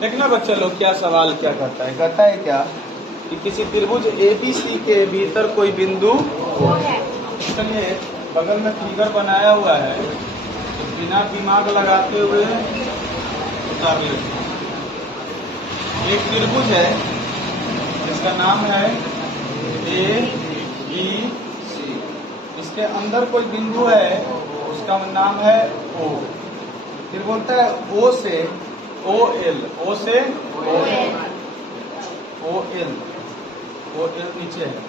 देखना बच्चे लोग क्या सवाल क्या कहता है क्या कि किसी त्रिभुज ABC के भीतर कोई बिंदु चलिए बगल में फिगर बनाया हुआ है तो बिना दिमाग लगाते हुए उतार लेते हैं। एक त्रिभुज है जिसका नाम है ABC, इसके अंदर कोई बिंदु है उसका नाम है O। फिर बोलता है O से OL, O से OL नीचे है।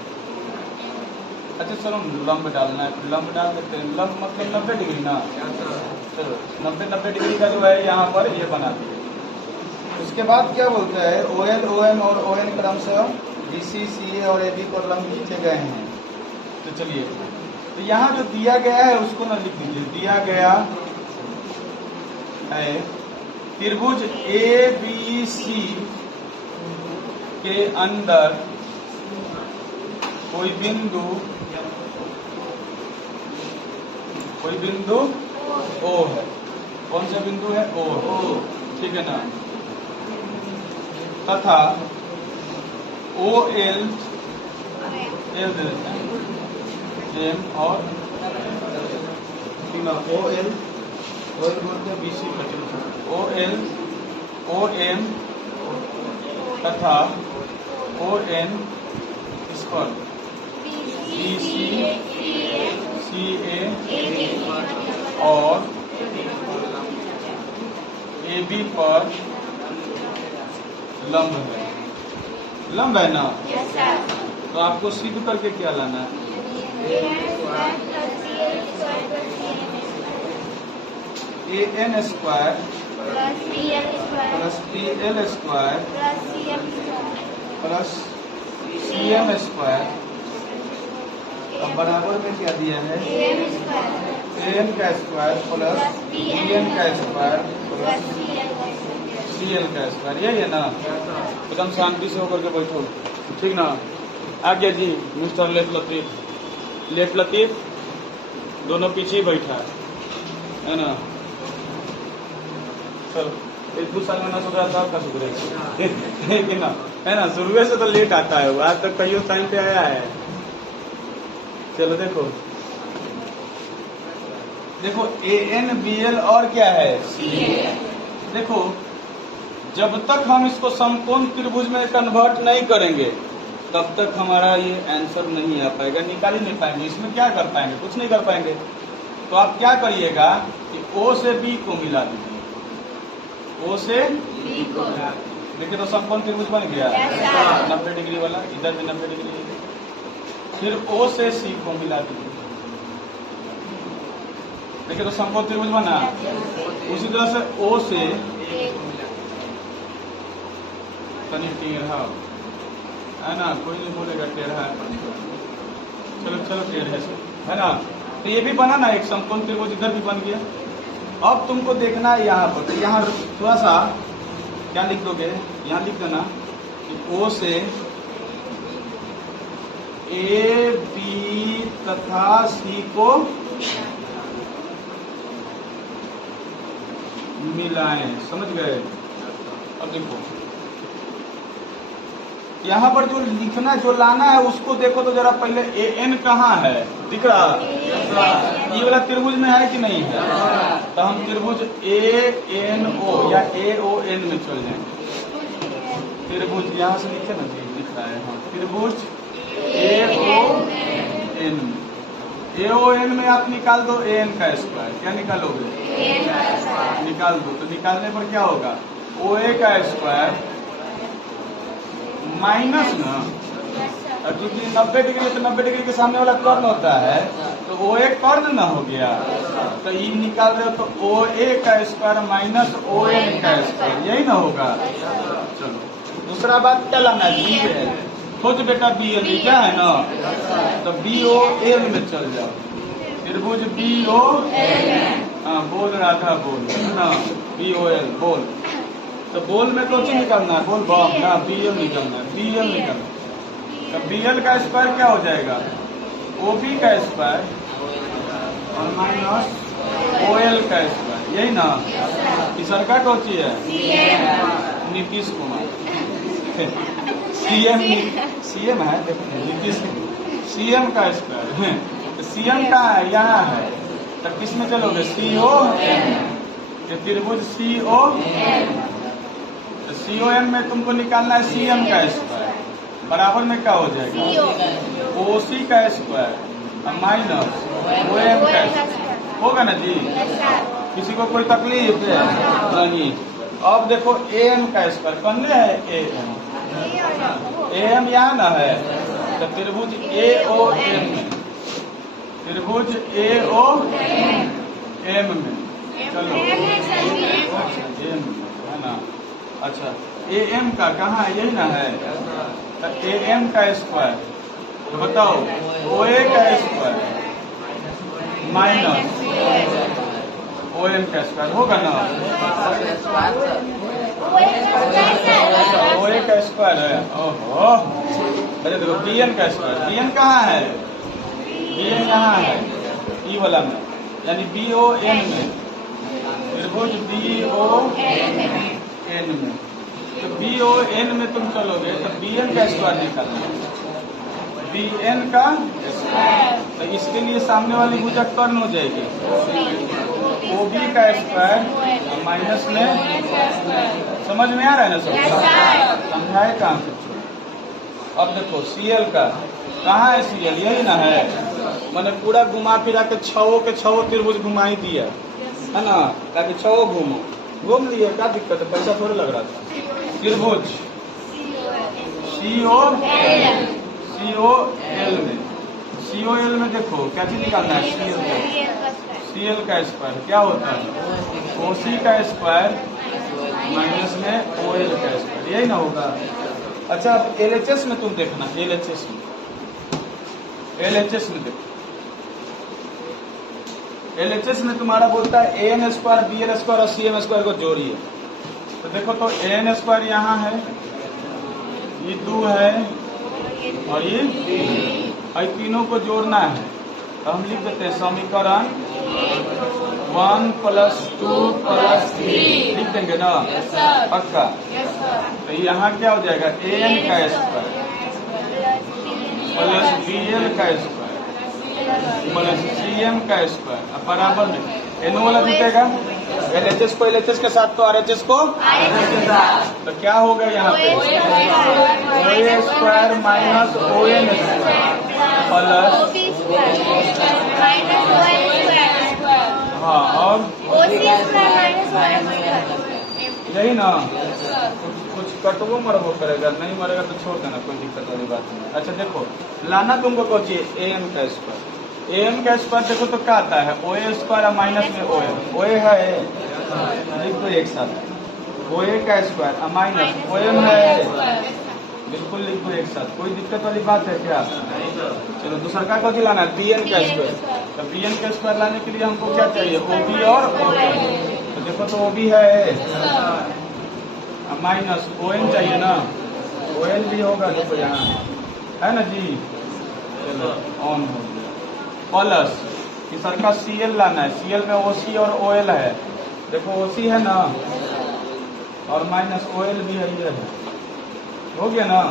अच्छा चलो लंब डालना है, लंब डाल देते हैं। लंब मतलब 90 डिग्री ना, चलो 90 डिग्री का जो है यहाँ पर ये बना दिए। उसके बाद क्या बोलता है OL, ON और ON क्रम से BC, CA और AB पर लंब खींचे गए हैं। तो चलिए तो यहाँ जो दिया गया है उसको ना लिख दीजिए। दिया गया है त्रिभुज ABC के अंदर कोई बिंदु O है। कौन सा बिंदु है? O, ठीक है ना। तथा OL दे देते हैं M और OL बोलते हैं BC OL, OM तथा ON इस पर BC, CA और AB पर लंब है। लंब है ना? तो आपको सिद्ध करके क्या लाना है? AN square plus PL square plus CM square. अब बराबर में क्या दिया है? AN का स्क्वायर प्लस BN का स्क्वायर प्लस CL का स्क्वायर। यही है ना? एकदम शांति से होकर के बैठो, ठीक ना? आ गया जी मिस्टर लेट लतीफ दोनों पीछे ही बैठा है ना? चलो 1-2 साल में ना सुधरा था आपका सुधरेगा कि ना, है ना? शुरू से तो लेट आता है वो, आज तक कई टाइम पे आया है। चलो देखो AN BL और क्या है? देखो जब तक हम इसको समकोण त्रिभुज में कन्वर्ट नहीं करेंगे तब तक हमारा ये आंसर नहीं आ पाएगा, निकाल ही नहीं पाएंगे। इसमें क्या कर पाएंगे? कुछ नहीं कर पाएंगे। तो आप क्या करिएगा कि O से B को मिला दीजिए। O से B को देखिए तो समकोण त्रिभुज बन गया 90 डिग्री वाला, इधर भी 90 डिग्री। फिर O से C को मिला दीजिए। देखिए तो समकोण त्रिभुज बना। उसी तरह से O से तनी टेढ़ा है ना, कोई नहीं बोलेगा टेढ़ा है। चलो टेढ़े से है ना। तो ये भी बना ना एक समकोण त्रिभुज, इधर भी बन गया। अब तुमको देखना है यहाँ पर, तो यहाँ थोड़ा सा क्या लिख दोगे? यहाँ लिख देना कि O से A, B तथा C को मिलाएं। समझ गए? अब देखो यहाँ पर जो लिखना जो लाना है उसको देखो तो जरा पहले AN कहाँ है? दिख रहा? ये वाला त्रिभुज में है कि नहीं है? तो हम त्रिभुज ANO या AON में चल जाएंगे। त्रिभुज यहाँ से लिखे ना, दिख रहा है हाँ। त्रिभुज AON में आप निकाल दो AN का स्क्वायर। क्या निकालोगे? निकाल दो। तो निकालने पर क्या होगा? OA का स्क्वायर माइनस ना, और क्योंकि 90 डिग्री तो 90 डिग्री के सामने वाला कर्ण होता है तो OA कर्ण ना हो गया। तो ये निकाल रहे हो तो OA का स्क्वायर माइनस ON का स्क्वायर, यही ना होगा। चलो दूसरा बात क्या लाना है? BL। खोज बेटा BL क्या है ना, तो BOL में चल जाओ। त्रिभुज BOL, हाँ बोल राधा बोल ना, BOL बोल। तो बोल में कौन सी निकालना है? बोल बॉम ना, BL निकालना है, BL निकालना। तो BL का स्क्वायर क्या हो जाएगा? OB का स्क्वायर और माइनस OL का स्क्वायर, यही ना। तीसरा कौन सी है? नीतीश कुमार। सीएम है, देखो नीतीश सीएम का स्क्वायर। तो सीएम का यहाँ है, तो किस में चलोगे? COM। तो त्रिभुज COM, तो COM में तुमको निकालना है CM का स्क्वायर, बराबर में क्या हो जाएगा? OC का स्क्वायर माइनस OM का स्क्वायर, होगा ना जी? किसी को कोई तकलीफ है? नहीं। अब देखो AM का स्क्वायर करने है, AM यहाँ ना है, तो त्रिभुज AOM में, त्रिभुज AOM में चलो AM है ना। अच्छा AM का कहाँ है? यही ना है, तो AM का स्क्वायर, तो बताओ OA का स्क्वायर माइनस OM का स्क्वायर होगा ना? OA का स्क्वायर है। ओहो, अरे देखो BN का स्क्वायर, BN कहाँ है? BN यहाँ है, ई वाला में, यानी BON में, त्रिभुज BON में। तो BON में तुम चलोगे तो BN का स्क्वायर निकालना, BN का स्क्वायर, तो इसके लिए सामने वाली भुजा कर्ण हो जाएगी, OB का स्क्वायर माइनस में, समझ में आ रहा है ना सब? समझाए कहाँ कुछ? अब देखो CL का कहाँ है? CL यही ना है, मैंने पूरा घुमा फिरा के छो त्रिभुज घुमा ही दिया है ना, ताकि छो घूम लिए, क्या दिक्कत है? पैसा थोड़ा लग रहा था। त्रिभुज COL में देखो क्या चीज निकालना है? CL का स्क्वायर क्या होता है? OC का स्क्वायर माइनस में OL का स्क्वायर, यही ना होगा? अच्छा अब LHS में तुम देखना, LHS में देखो, LHS में तुम्हारा बोलता है AN स्क्वायर, BL स्क्वायर और CM स्क्वायर को जोड़िए। तो देखो तो AN स्क्वायर यहाँ है, ये 2 है और ये तीनों को जोड़ना है, तो हम लिख देते हैं समीकरण 1 + 2 + 3 लिख देंगे ना? पक्का? तो यहाँ क्या हो जाएगा? AN का स्क्वायर प्लस BL का स्क्वायर प्लस CM का स्क्वायर, अब बराबर में NO वाला जीतेगा, LHS को LHS के साथ तो RHS को के साथ, तो क्या होगा यहाँ पे? OA square minus ON square plus, हाँ और यही ना, कुछ कटवो मरबो करेगा, नहीं मरेगा तो छोड़ देना, कोई दिक्कत वाली बात नहीं। अच्छा देखो लाना तुमको कौन चाहिए? AM का स्क्वायर, AM का स्क्वायर देखो तो क्या आता है? OA स्क्वायर माइनस में OA है, लिख दो एक साथ, OA का स्क्वायर माइनस OM है, बिल्कुल लिख दो एक साथ, कोई दिक्कत वाली बात है क्या? चलो दूसरा का कौन लाना है? BN का स्क्वायर, तो BN का स्क्वायर लाने के लिए हमको क्या चाहिए? OB और ON, तो देखो तो OB है माइनस ON चाहिए ना, ON भी होगा, देखो यहाँ है ना जी, चलो ऑन हो गया, प्लस तीसरा का CL लाना है, CL में OC और OL है, देखो OC है ना और माइनस OL भी है, ये है, हो गया ना?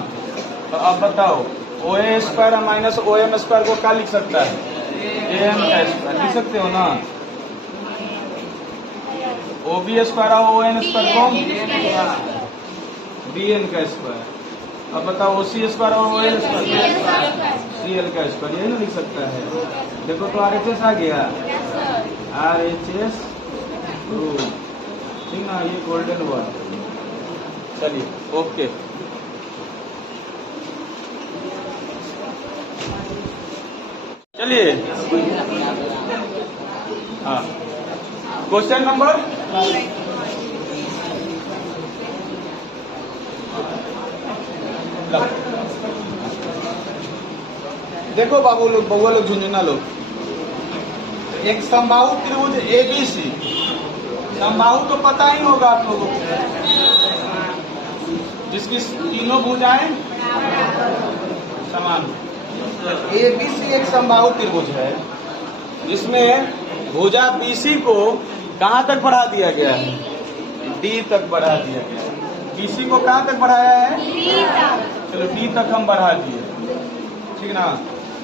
तो अब बताओ OA square minus OM square को क्या लिख सकता है? AM का स्क्वायर लिख सकते हो ना? OB स्क्वायर और ON स्क्वायर को BN का स्क्वायर, अब बताओ OC स्क्वायर और OL स्क्वायर CL का स्क्वायर, यही ना लिख सकता है? देखो तो RHS आ गया, RHS ठीक ना, ये गोल्डन वर्ड। चलिए ओके, चलिए हाँ क्वेश्चन नंबर देखो बाबू लोग, बउआ लोग, झुंझुना लोग, एक समबाहु त्रिभुज ABC, समबाहु तो पता ही होगा आप लोगों को, जिसकी तीनों भुजाएं समान। ABC एक समबाहु त्रिभुज है जिसमें भुजा BC को कहाँ तक बढ़ा दिया गया है? D तक बढ़ा दिया गया है। BC को कहाँ तक बढ़ाया है? चलो D तक हम बढ़ा दिए, ठीक ना।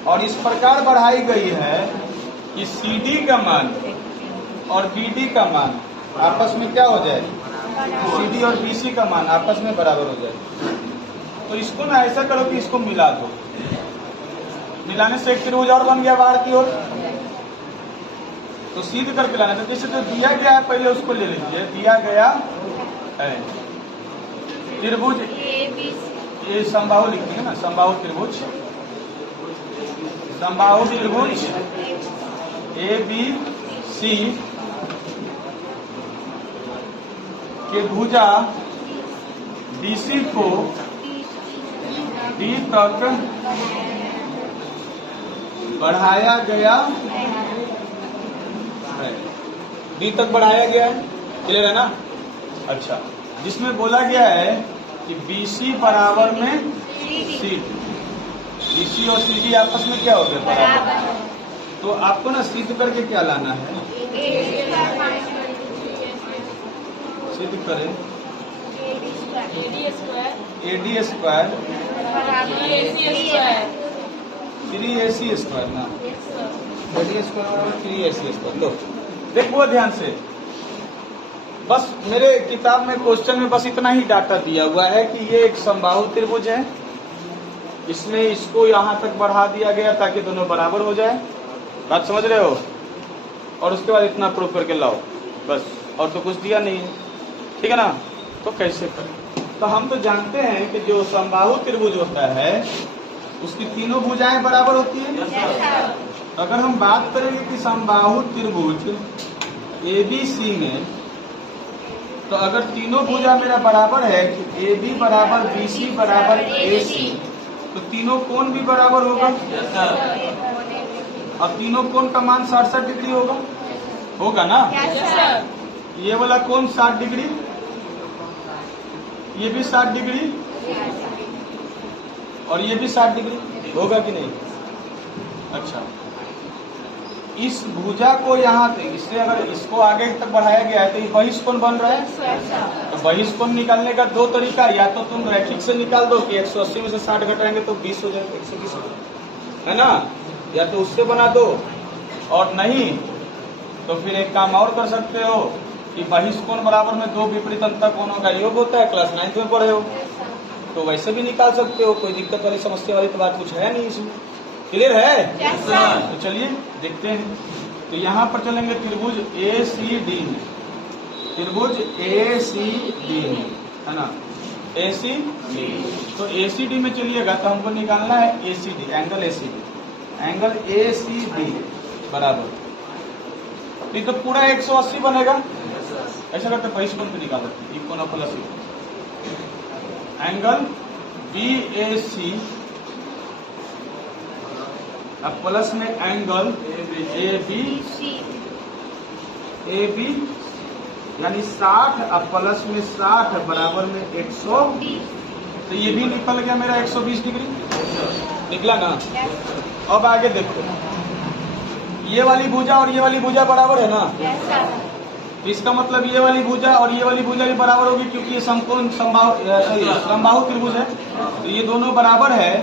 और इस प्रकार बढ़ाई गई है कि CD का मान और BD का मान आपस में क्या हो जाए? CD और BC का मान आपस में बराबर हो जाए। तो इसको ना ऐसा करो कि इसको मिला दो, मिलाने से एक त्रिभुज और बन गया बाहर की ओर। तो सीध करके लाना, तो जैसे जो दिया गया है पहले उसको ले लीजिए। दिया गया है त्रिभुज, ये समबाहु लिखेंगे ना, समबाहु त्रिभुज, समबाहु त्रिभुज ABC के भुजा BC को D तक बढ़ाया गया है, D तक बढ़ाया गया है, क्लियर है ना। अच्छा, जिसमें बोला गया है कि BC बराबर में CD, BC और CD आपस में क्या हो गया? बराबर। तो आपको ना सिद्ध करके क्या लाना है? सिद्ध करें AD स्क्वायर 3AC स्क्वायर ना, AD स्क्वायर 3AC स्क्वायर। लो देखो ध्यान से, बस मेरे किताब में क्वेश्चन में बस इतना ही डाटा दिया हुआ है कि ये एक समबाहु त्रिभुज है, इसमें इसको यहाँ तक बढ़ा दिया गया ताकि दोनों बराबर हो जाए। बात समझ रहे हो? और उसके बाद इतना प्रूफ करके लाओ, बस, और तो कुछ दिया नहीं है, ठीक है ना। तो कैसे करें? तो हम तो जानते हैं कि जो समबाहु त्रिभुज होता है उसकी तीनों भुजाएं बराबर होती है। अगर हम बात करेंगे कि समबाहु त्रिभुज ABC में, तो अगर तीनों भुजा मेरा बराबर है कि AB बराबर BC बराबर AC, तो तीनों कोण भी बराबर होगा। अब तीनों कोण का मान 60 डिग्री होगा ना। ये वाला कोण 60 डिग्री, ये भी 60 डिग्री, और ये भी 60 डिग्री होगा कि नहीं? अच्छा, इस भुजा को यहाँ इससे अगर इसको आगे तक बढ़ाया गया है तो ये बहिष्ठ कोण बन रहा है। तो बहिष्ठ कोण निकालने का दो तरीका, या तो तुम रैखिक से निकाल दो कि 180 में से 60 घटाएंगे तो 20 हो जाएगा, 120 हो जाएगा, है ना, या तो उससे बना दो, और नहीं तो फिर एक काम और कर सकते हो कि बहिष्ठ कोण बराबर में दो विपरीत अंतर कोणों का योग होता है, क्लास 9th में पढ़े हो, तो वैसे भी निकाल सकते हो। कोई दिक्कत वाली समस्या वाली तो बात कुछ है नहीं इसमें, क्लियर है? तो चलिए देखते हैं। तो यहाँ पर चलेंगे त्रिभुज ACD में, त्रिभुज ACD में, है ना, ACD। तो ACD में चलिएगा तो हमको निकालना है ACD, angle ACD, angle ACD बराबर, नहीं तो पूरा 180 बनेगा। ऐसा करते बहिष्ठ कोण पे निकाल सकते, कोण प्लस एंगल BAC, अब प्लस में एंगल AB यानी 60, अब प्लस में 60 बराबर में 120, तो ये भी निकल गया मेरा 120 डिग्री, निकला ना। अब आगे देखो, ये वाली भुजा और ये वाली भुजा बराबर है ना, तो इसका मतलब ये वाली भुजा और ये वाली भुजा भी बराबर होगी, क्योंकि ये समकोण समबाहु त्रिभुज है, तो ये दोनों बराबर है।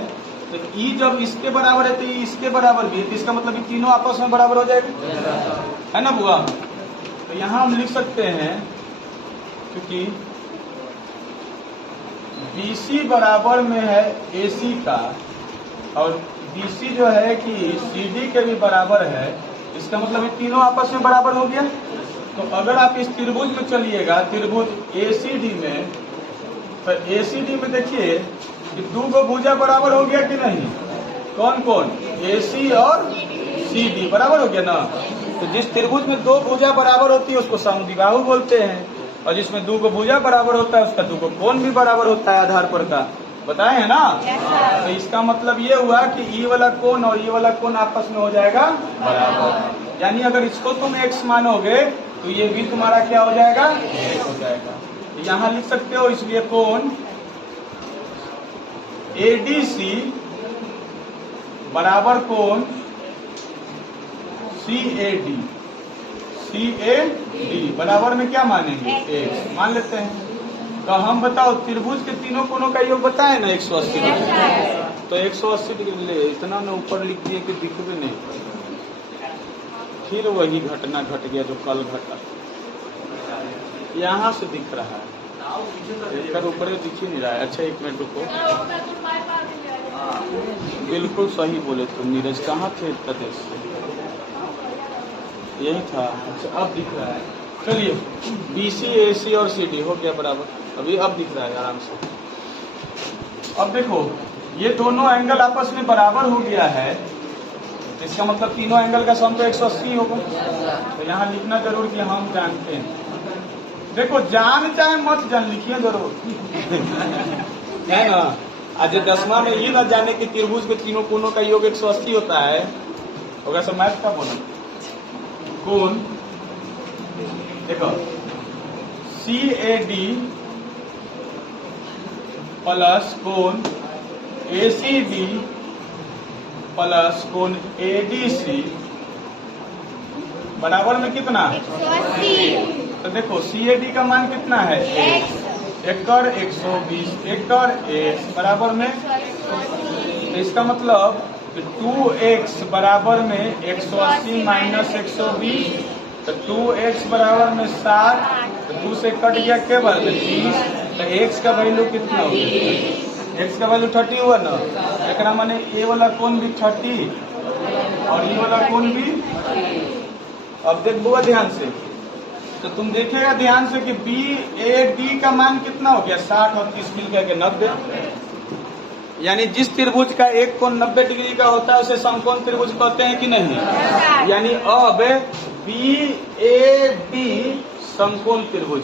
तो ई जब इसके बराबर है तो ये इसके बराबर भी है, तो इसका मतलब ये तीनों आपस में बराबर हो जाएगा, है ना बुआ। तो यहाँ हम लिख सकते हैं, क्योंकि BC बराबर में है AC का, और BC जो है कि CD के भी बराबर है, इसका मतलब ये तीनों आपस में बराबर हो गया। तो अगर आप इस त्रिभुज में चलिएगा, त्रिभुज ACD में, तो ACD में देखिए कि दो भुजा बराबर हो गया कि नहीं? कौन कौन? AC और CD बराबर हो गया ना। तो जिस त्रिभुज में दो भुजा बराबर होती है उसको समद्विबाहु बोलते हैं, और जिसमें दो भुजा बराबर होता है उसका दो कोण भी बराबर होता है आधार पर का, बताए है ना। तो इसका मतलब ये हुआ कि ये वाला कोण और ये वाला कोण आपस में हो जाएगा बराबर, यानी अगर इसको तुम x मानोगे तो ये भी तुम्हारा क्या हो जाएगा? x हो जाएगा। यहाँ लिख सकते हो, इसलिए कोण ADC बराबर कोण CAD बराबर में क्या मानेंगे? x मान लेते हैं। तो हम बताओ त्रिभुज के तीनों कोनों का योग बताए ना 180 डिग्री। तो 180 डिग्री ले, इतना ना ऊपर लिख दिए कि दिख भी नहीं। फिर वही घटना घट गया जो कल घटा, यहाँ से दिख रहा है, एक ऊपर दिख ही नहीं रहा है। अच्छा 1 मिनट रुको, बिल्कुल सही बोले तुम नीरज, कहाँ थे प्रदेश से? यही था। अच्छा अब दिख रहा है। चलिए BC AC और CD हो गया बराबर, अभी अब दिख रहा है आराम से। अब देखो ये दोनों एंगल आपस में बराबर हो गया है, तो इसका मतलब तीनों एंगल का सम तो 180 होगा। तो यहाँ लिखना जरूर कि हम जानते हैं। देखो जान चाहे मत जान, लिखिए जरूर है ना। आज 10वां में ये ना जाने कि त्रिभुज के तीनों कोनों का योग 180 होता है, होगा सब मैथ का बोला। कोण देखो CAD प्लस कोण ACD प्लस कोण ADC बराबर में कितना? 180। तो देखो CAD का मान कितना है? एकड़ 120 एकड़ x बराबर में, तो इसका मतलब 2x बराबर में 180 माइनस 120, तो 2x बराबर में 60, तो 2 से कट गया केवल 30, तो x का वैल्यू कितना हो गया? x का वैल्यू 30 हुआ ना। एक माने ये वाला कोण भी 30 और ये वाला कोण भी। अब देख बुआ ध्यान से, तो तुम देखेगा ध्यान से कि BAD का मान कितना हो गया? 60 और 30 मिलकर के 90। यानी जिस त्रिभुज का एक कोण 90 डिग्री का होता है उसे समकोण त्रिभुज कहते हैं कि नहीं? यानी अब BAB समकोण त्रिभुज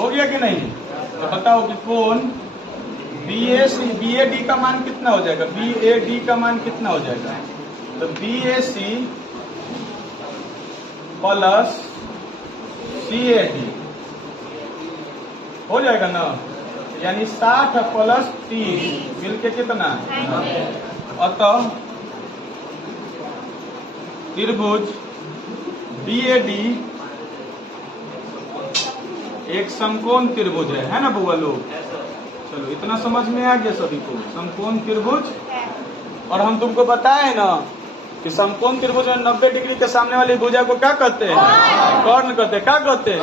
हो गया कि नहीं? तो बताओ कि कोण BAD का मान कितना हो जाएगा? BAD का मान कितना हो जाएगा? तो BAC प्लस CAD हो जाएगा ना। यानी 60 प्लस 30 मिलके कितना? अतः त्रिभुज BAD एक समकोण त्रिभुज है ना बुआ लोग? चलो इतना समझ में आ गया सभी को, समकोण त्रिभुज। और हम तुमको बताए ना कि समकोण त्रिभुज में 90 डिग्री के सामने वाली भुजा को क्या कहते हैं? कर्ण कहते हैं। क्या कहते हैं?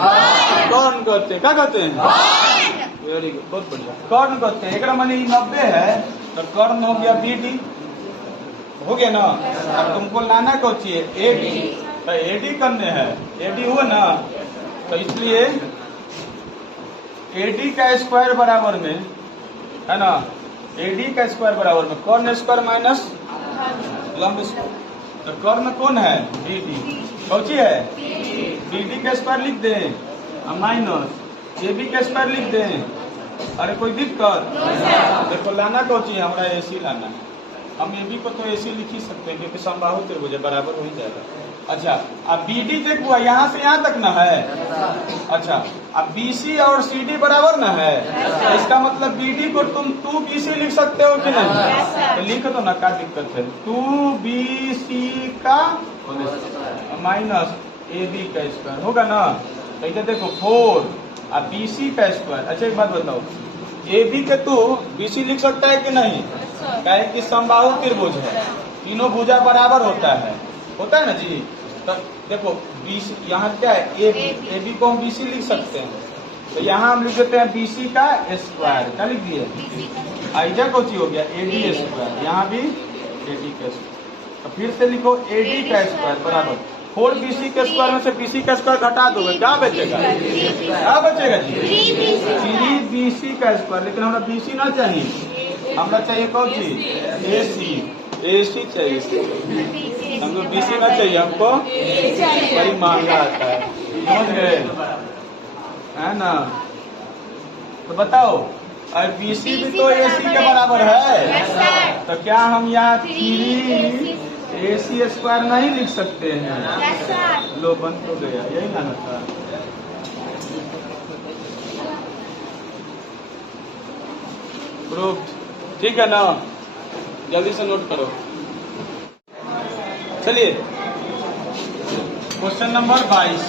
कर्ण कहते हैं। क्या कहते हैं? वेरी गुड, बहुत बढ़िया, कर्ण कहते हैं। एक माने 90 है तो कर्ण हो गया BD, हो गया ना। अब तुमको लाना कौन चाहिए? AD, तो AD करने हैं। AD हुआ ना, तो इसलिए AD का स्क्वायर बराबर में है ना, AD का स्क्वायर बराबर में कर्ण स्क्वायर माइनस लंब स्क्वायर। तो कर्ण कौन है? BD। कौची है? BD का स्क्वायर लिख दें माइनस AB का स्क्वायर लिख दें। अरे कोई दिक्कत? देखो लाना कौची है? हमारा AC लाना है। हम AB को तो AC लिख ही सकते हैं क्योंकि समबाहु त्रिभुज बराबर हो ही जाएगा। अच्छा अब BD देखो यहाँ से यहाँ तक ना है। अच्छा अब BC और CD बराबर ना है, तो इसका मतलब BD को तुम 2BC लिख सकते हो कि नहीं? तो लिख दो ना, क्या दिक्कत है? 2BC का माइनस AB का स्क्वायर होगा ना। तो इधर देखो 4 अब BC का स्क्वायर। अच्छा एक बात बताओ, AB के तो BC लिख सकता है कि नहीं? कहे कि समबाहु त्रिभुज है, तीनों भुजा बराबर होता है ना जी। तो देखो BC यहाँ क्या है? AB को हम BC लिख सकते हैं, तो यहाँ हम लिख देते हैं BC का स्क्वायर। क्या लिख दिए? इधर को हो गया AD स्क्वायर, यहाँ भी AD का स्क्वायर। तो फिर से लिखो AD का स्क्वायर बराबर 4BC के स्क्वायर में से BC का स्क्वायर घटा दोगे, क्या बचेगा? क्या बचेगा जी? 3BC का स्क्वायर। लेकिन हमारा BC ना चाहिए, हमारा चाहिए कौन चीज? AC चाहिए। हमको BC ना चाहिए, हमको बड़ी महंगा आता है, समझ गए है ना। तो बताओ और BC भी तो AC के बराबर है, तो क्या हम यहाँ 3AC स्क्वायर नहीं लिख सकते हैं? लो बंद हो गया, यही ना था। प्रूफ ठीक है ना, जल्दी से नोट करो। चलिए क्वेश्चन नंबर 22।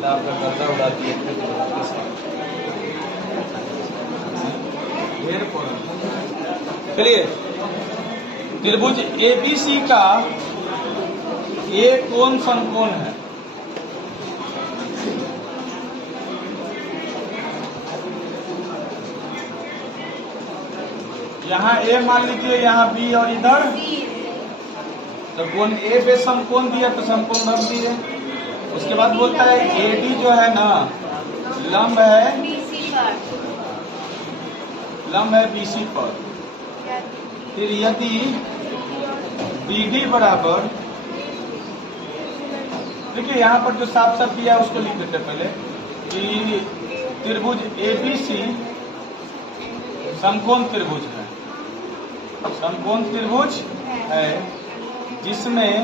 किताब का गर्दा उड़ा दिए ढेर पढ़। चलिए, त्रिभुज एबीसी का एक कोण समकोण है। यहाँ ए मान लीजिए, यहाँ बी और इधर, तो कोण ए पे समकोण दिया तो समकोण रख दिए। उसके बाद बोलता है एडी जो है ना लंब है बीसी पर। फिर यदि बीडी बराबर, देखिए यहाँ पर जो साफ साफ दिया है उसको लिख देते पहले कि त्रिभुज एबीसी समकोण त्रिभुज है। समकोण त्रिभुज है जिसमें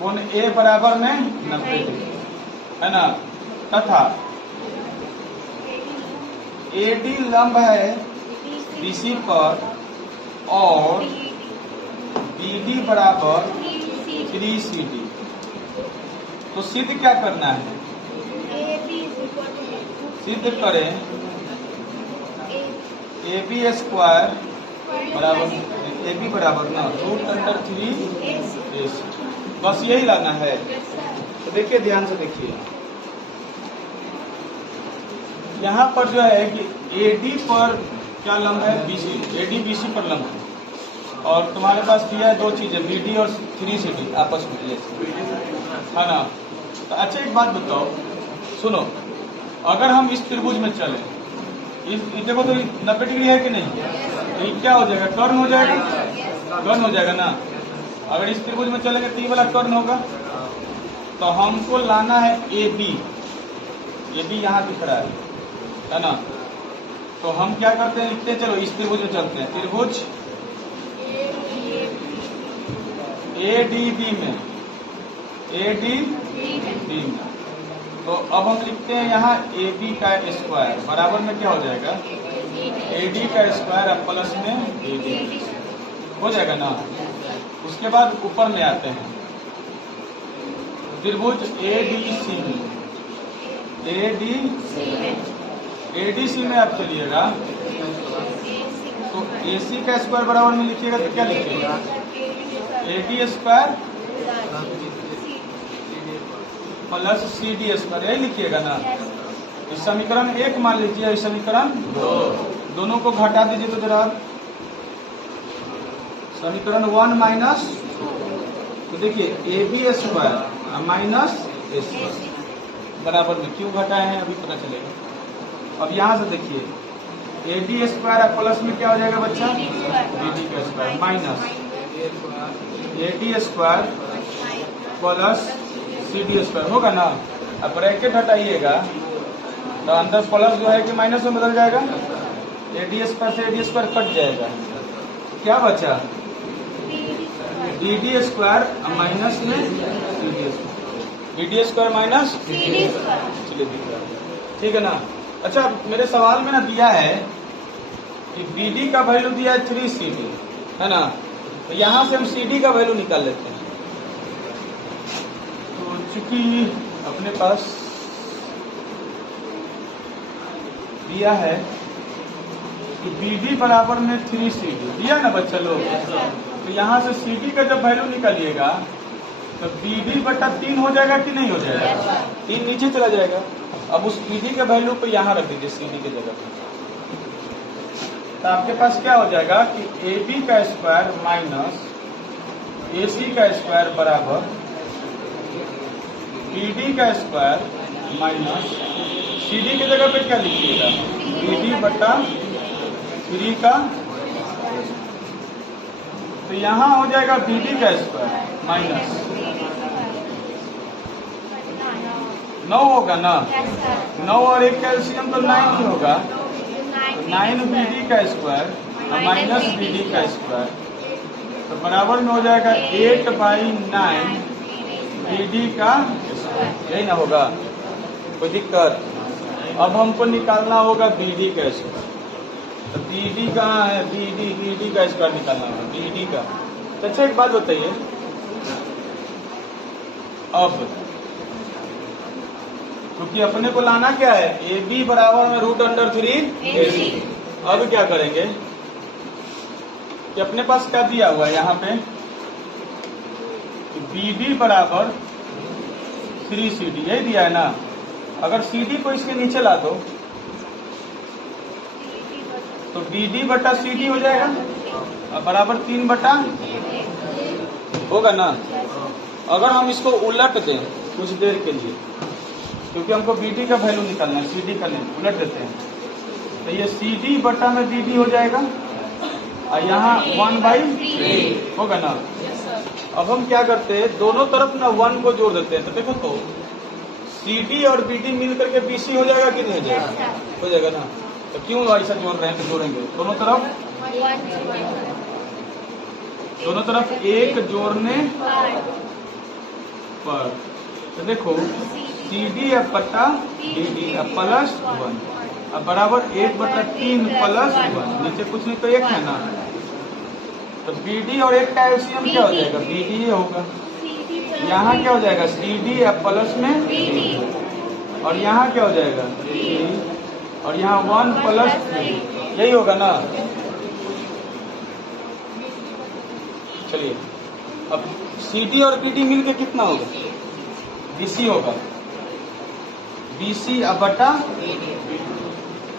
कोण ए बराबर में 90 डिग्री है ना, तथा एडी लंब है बीसी पर और बीडी बराबर 3CD। तो सिद्ध क्या करना है? सिद्ध करें AB स्क्वायर बराबर AB बराबर ना √3AC। बस यही लाना है। तो देखिए, ध्यान से देखिए, यहाँ पर जो है कि AD पर क्या लंब है? BC। AD BC पर लंब है और तुम्हारे पास दिया है दो चीजें, BD और 3CD आपस में है ना। तो अच्छा एक बात बताओ, सुनो, अगर हम इस त्रिभुज में चले, इस देखो तो 90 डिग्री है कि नहीं, तो ये क्या हो जाएगा? कर्ण हो जाएगा, कर्ण हो जाएगा ना। अगर इस त्रिभुज में चलेंगे तो ये वाला कर्ण होगा। तो हमको लाना है AB। AB यहाँ दिख रहा है ना। तो हम क्या करते हैं, लिखते हैं, चलो इस त्रिभुज में चलते हैं। त्रिभुज ADB में, ADB में, तो अब हम लिखते हैं यहाँ AB का स्क्वायर बराबर में क्या हो जाएगा? AD का स्क्वायर अब प्लस में AD हो जाएगा ना। उसके बाद ऊपर में आते हैं त्रिभुज ADC में, ADC में आप चलिएगा तो AC का स्क्वायर बराबर में लिखिएगा तो क्या लिखिएगा? AD square plus CD square, यही लिखिएगा ना। इस समीकरण 1 मान लीजिए, इस समीकरण 2, दोनों को घटा दीजिए तो जरा समीकरण 1 माइनस, तो देखिए AB स्क्वायर माइनस AC बराबर में क्यों घटाए हैं अभी पता चलेगा। अब यहाँ से देखिए AD स्क्वायर प्लस में क्या हो जाएगा बच्चा? BD का square minus AD square plus CD square होगा ना। अब ब्रैकेट हटाइएगा तो अंदर प्लस जो है कि माइनस में बदल जाएगा। AD स्क्वायर से AD स्क्वायर कट जाएगा, क्या बचा? BD स्क्वायर माइनस में CD square, BD square minus CD square, ठीक है ना। अच्छा, मेरे सवाल में ना दिया है कि BD का वैल्यू दिया है 3CD है ना, तो यहाँ से हम CD का वैल्यू निकाल लेते हैं। तो चूंकि अपने पास दिया है कि BD बराबर में 3CD दिया ना बच्चा लोग, तो यहाँ से CD का जब वैल्यू निकालिएगा तो BD बटा 3 हो जाएगा कि नहीं हो जाएगा? 3 नीचे चला जाएगा। अब उस BD के वैल्यू को यहाँ रख दीजिए CD के जगह पर, तो आपके पास क्या हो जाएगा कि AB का स्क्वायर माइनस AC का स्क्वायर बराबर BD का स्क्वायर माइनस CD के जगह पे क्या लिखिएगा? BD बटा 3 का, तो यहाँ हो जाएगा BD का स्क्वायर माइनस 9 होगा ना। 9 और 1 कैल्शियम तो 9 ही होगा, 9 BD का स्क्वायर माइनस BD का स्क्वायर, तो बराबर में हो जाएगा 8/9 BD का स्क्वायर, यही ना होगा? कोई दिक्कत? अब हमको निकालना होगा BD का स्क्वायर। तो BD कहाँ है? BD का स्क्वायर निकालना होगा, BD का। तो अच्छा एक बात बताइए, अब क्योंकि अपने को लाना क्या है, ए बी बराबर में √3 AC। अब क्या करेंगे कि अपने पास क्या दिया हुआ है यहाँ पे, बी डी बराबर 3CD, यही दिया है ना। अगर CD को इसके नीचे ला दो तो BD बटा CD हो जाएगा बराबर 3 बटा होगा ना। अगर हम इसको उलट दें कुछ देर के लिए, क्योंकि हमको BD का वैल्यू निकालना है, CD का नहीं, उलट देते हैं तो ये CD बटा में BD हो जाएगा और यहाँ 1/3 होगा ना। अब हम क्या करते हैं, दोनों तरफ ना 1 को जोड़ देते हैं, तो देखो तो CD और BD मिल करके BC हो जाएगा कि नहीं हो जाएगा, हो जाएगा ना। तो क्यों ऐसा जोड़ रहे हैं, तो जोड़ेंगे दोनों तरफ एक जोड़ने पर, तो देखो CD अब बटा BD अब +1 अब बराबर 1/3 +1, नीचे कुछ नहीं तो 1 है ना। तो BD और 1 का एलसीएम क्या हो जाएगा, BD होगा। यहाँ क्या हो जाएगा, CD अब प्लस में BD और यहाँ क्या हो जाएगा BD और यहाँ 1 +3, यही होगा ना। चलिए अब CD और BD मिलके कितना होगा, BC होगा। BC अब बटा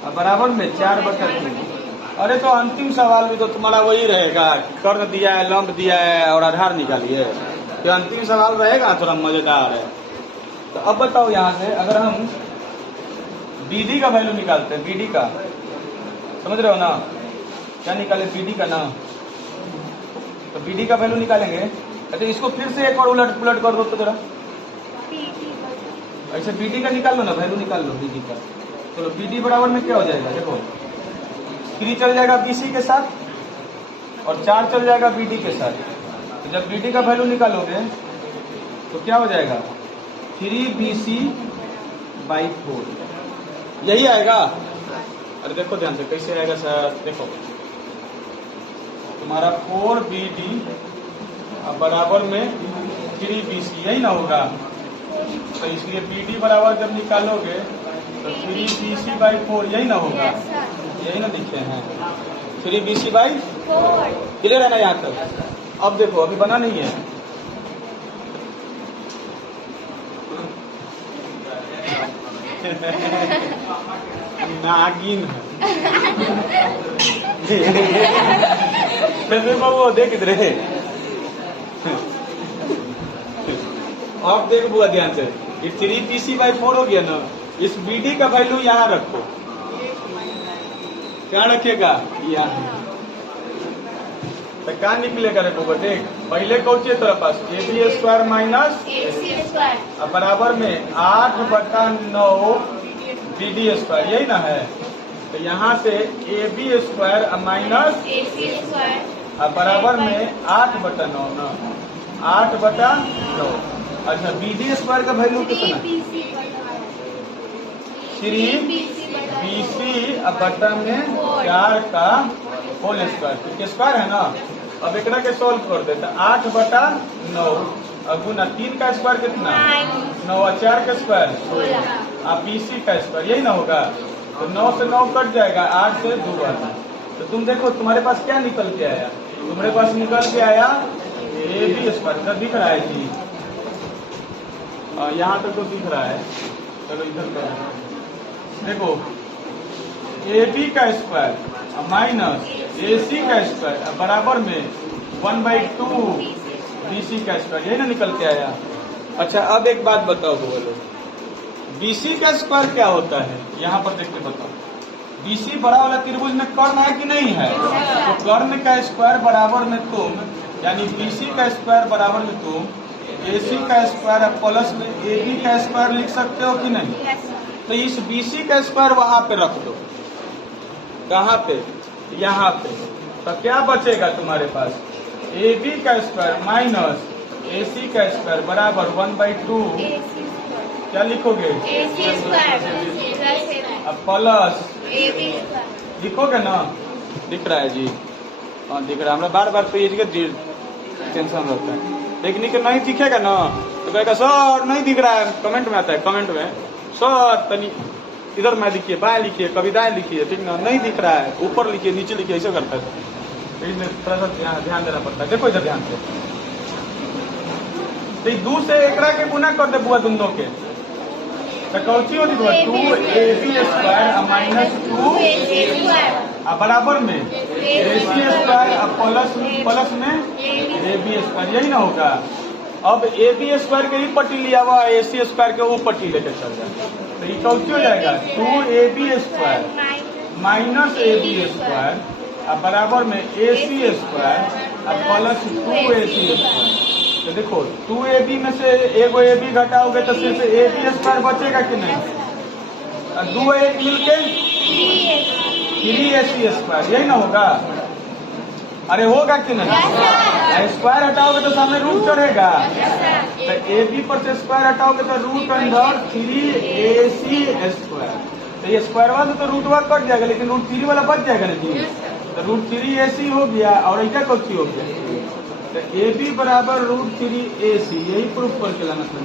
अब बराबर में 4/3। अरे तो अंतिम सवाल भी तो तुम्हारा वही रहेगा, कर्ण दिया है, लंब दिया है और आधार निकालिए, तो अंतिम सवाल रहेगा, थोड़ा मजेदार है। तो अब बताओ यहाँ से अगर हम BD का वैल्यू निकालते हैं, BD का समझ रहे हो ना, क्या निकाले BD का ना, तो BD का वैल्यू निकालेंगे। अच्छा इसको फिर से एक बार उलट पुलट कर दो तो जरा, ऐसे BD का निकाल लो ना, वैल्यू निकाल लो BD का। चलो BD बराबर में क्या हो जाएगा, देखो 3 चल जाएगा BC के साथ और 4 चल जाएगा BD के साथ। तो जब BD का वैल्यू निकालोगे तो क्या हो जाएगा 3BC/4, यही आएगा। अरे देखो ध्यान से कैसे आएगा सर, देखो तुम्हारा 4BD बराबर में 3BC, यही ना होगा। तो इसलिए BD बराबर जब निकालोगे तो 3BC/4, यही ना होगा, यही ना लिखते हैं 3BC/4। क्लियर है ना यहाँ तक। अब देखो अभी बना नहीं है, नागिन वो देख इधर, अब देख बुआ ध्यान से, ये 3BC/4 हो गया ना। इस BD का वैल्यू यहाँ रखो, क्या रखेगा यहाँ, तो क्या निकलेगा रे बुआ, देख पहले कौचे तरफ पास AB² माइनस AC² बराबर में 8/9 BD², यही ना है। तो यहाँ से AB² माइनस AC² बराबर में 8/9 ना, 8/9। अच्छा BD² का वैल्यू कितना, 3BC बटा में 4 का होल स्क्वायर है ना। अब एक के सोल्व कर देता, 8/9 गुना 3 का स्क्वायर कितना 9 और 4 का स्क्वायर 16 BC का स्क्वायर, यही ना होगा। तो 9 से 9 कट जाएगा, 8 से 2 आता। तो तुम देखो तुम्हारे पास क्या निकल के आया, तुम्हारे पास निकल के आया AB², दिख रहा है जी, यहाँ तक तो दिख रहा है। चलो इधर कर देखो, AB का स्क्वायर माइनस AC का स्क्वायर बराबर में 1/2 BC का स्क्वायर, यही ना निकल के आया। अच्छा अब एक बात बताओ बोलो, BC का स्क्वायर क्या होता है, यहाँ पर देख के बताओ। BC बड़ा वाला त्रिभुज में कर्ण है कि नहीं है, तो कर्ण का स्क्वायर बराबर में तुम, यानी BC का स्क्वायर बराबर में तुम AC का स्क्वायर प्लस में AB का स्क्वायर लिख सकते हो कि नहीं। तो इस BC का स्क्वायर वहां पे रख दो, कहाँ पे, यहाँ पे। तो क्या बचेगा तुम्हारे पास, AB का स्क्वायर माइनस AC का स्क्वायर बराबर 1/2, क्या लिखोगे अब प्लस लिखोगे ना, दिख रहा है जी, हाँ दिख रहा है। हमें बार बार पेज के टेंशन रहता है, देखने के नहीं दिखेगा ना तो कहेगा सर नहीं दिख रहा है, कमेंट में आता है, कमेंट में सर तनी इधर मैं लिखिए, बाएं लिखिए, कभी दाएं लिखिए, ठीक ना, नहीं दिख रहा है, ऊपर लिखिए, नीचे लिखिए, ऐसे करता है। इसमें थोड़ा सा ध्यान देना पड़ता है। देखो इधर ध्यान से, तो 2 से एकरा के गुना कर दे बुआ दोनों के, तो कौची होती है 2ab² माइनस 2 बराबर में ac² प्लस में ab², यही ना होगा। अब ab² के ही पट्टी लिया हुआ, ac² के वो पट्टी लेकर चल जाए, तो ये कौची हो जाएगा 2ab² माइनस ab² बराबर में ac² प्लस 2ac²। तो देखो 2ab में से एगो ab घटाओगे तो सिर्फ ab² बचेगा कि नहीं, 2 एक मिलके 3ac², यही ना होगा। अरे होगा कि नहीं, स्क्वायर हटाओगे तो सामने रूट चढ़ेगा, तो ab पर से स्क्वायर हटाओगे तो रूट अंडर 3ac², तो ये स्क्वायर वाला तो रूट वाला कट जाएगा, लेकिन रूट 3 वाला बच जाएगा ना जी, तो रूट 3ac हो गया। और ऐसा कौची हो गया, तो ab बराबर रूट 3ac, यही प्रूफ करके लाना था।